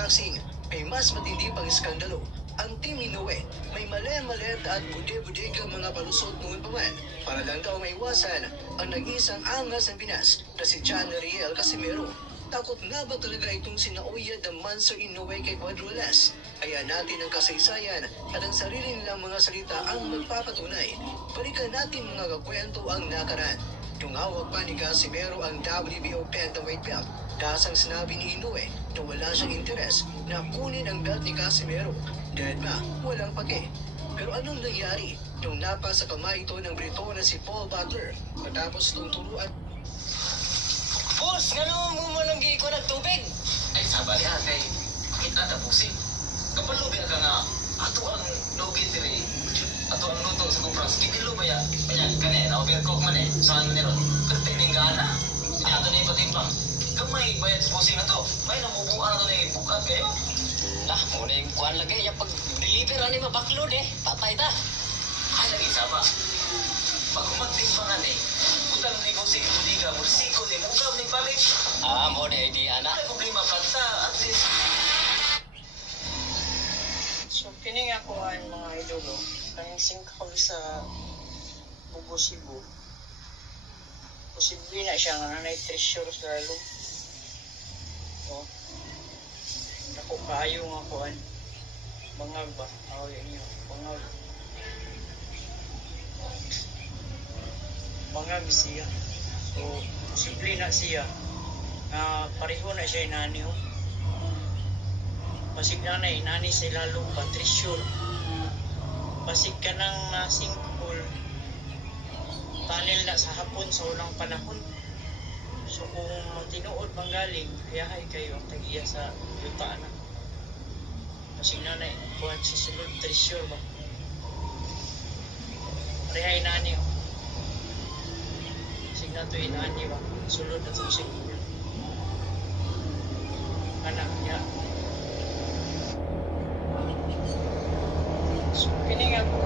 boxing ay mas matindi pang iskandalo. Ang Team Inoue may mali-malit at budi-budig ang mga palusot noon pa man para lang daw maiwasan ang nag-iisang angas ng Pinas na si John Riel Casimero. Takot nga ba talaga itong sinaoya the Monster Inoue kay Quadruelas? Kaya natin ang kasaysayan at ang sarili nilang mga salita ang magpapatunay. Balikan natin mga kakwento ang nakaraan. Yung hawak pa ni Casimero ang WBO Bantamweight belt. Dasang sinabi ni Inoue na wala siyang interes na kunin ang belt ni Casimero dahil ba walang pake. Pero anong nangyari nung napasa kamay ito ng Brito na si Paul Butler matapos itong turuan? Boss, gano'n mo malanggi ko ng tubig? Ay, sabali ha, kay kita na pusing. Kapag lubi ka nga, ato ang lubi diri, ato ang luto sa kumpras, kinilo ba ya? Kanya, na-overcook man saan mo nilo? Pero tingning gana, hindi ato na ipatimpang. Kamay bayad sa pusing na to, may namubuan na to na ibukat kayo. Lah, muna yung kuhan lagi. Yung pag-deliver, ano yung mabaklod patay ta. Ay, lagi sama. Pag umagtimpangan utang ni pusing mo di ka, mursiko ni mukam ni balik. Mo na idea na. Ay, problema planta, at least. So, kini nga ko ang mga idolo, ang singkol sa Bugo Cebu. Posible na siya nga nanay treasure sa lalo. O, ako kaayo nga ko ang bangag ba? Yan yun, bangag. Bangag siya. So, posible na siya. Pareho na siya inani o. Pasig na inani sa lalong patrisyon. Pasig ka nang nasingkol. Tanil na sa hapon sa unang panahon. So kung tinuod manggaling, ayahay kayo ang tagiya sa yutaan na. Pasig na buwan si sulod trisyon ba? Parehay inani o. Pasig na ito inani ba? Sulod na sa singkol. Anak niya. So, kini nga po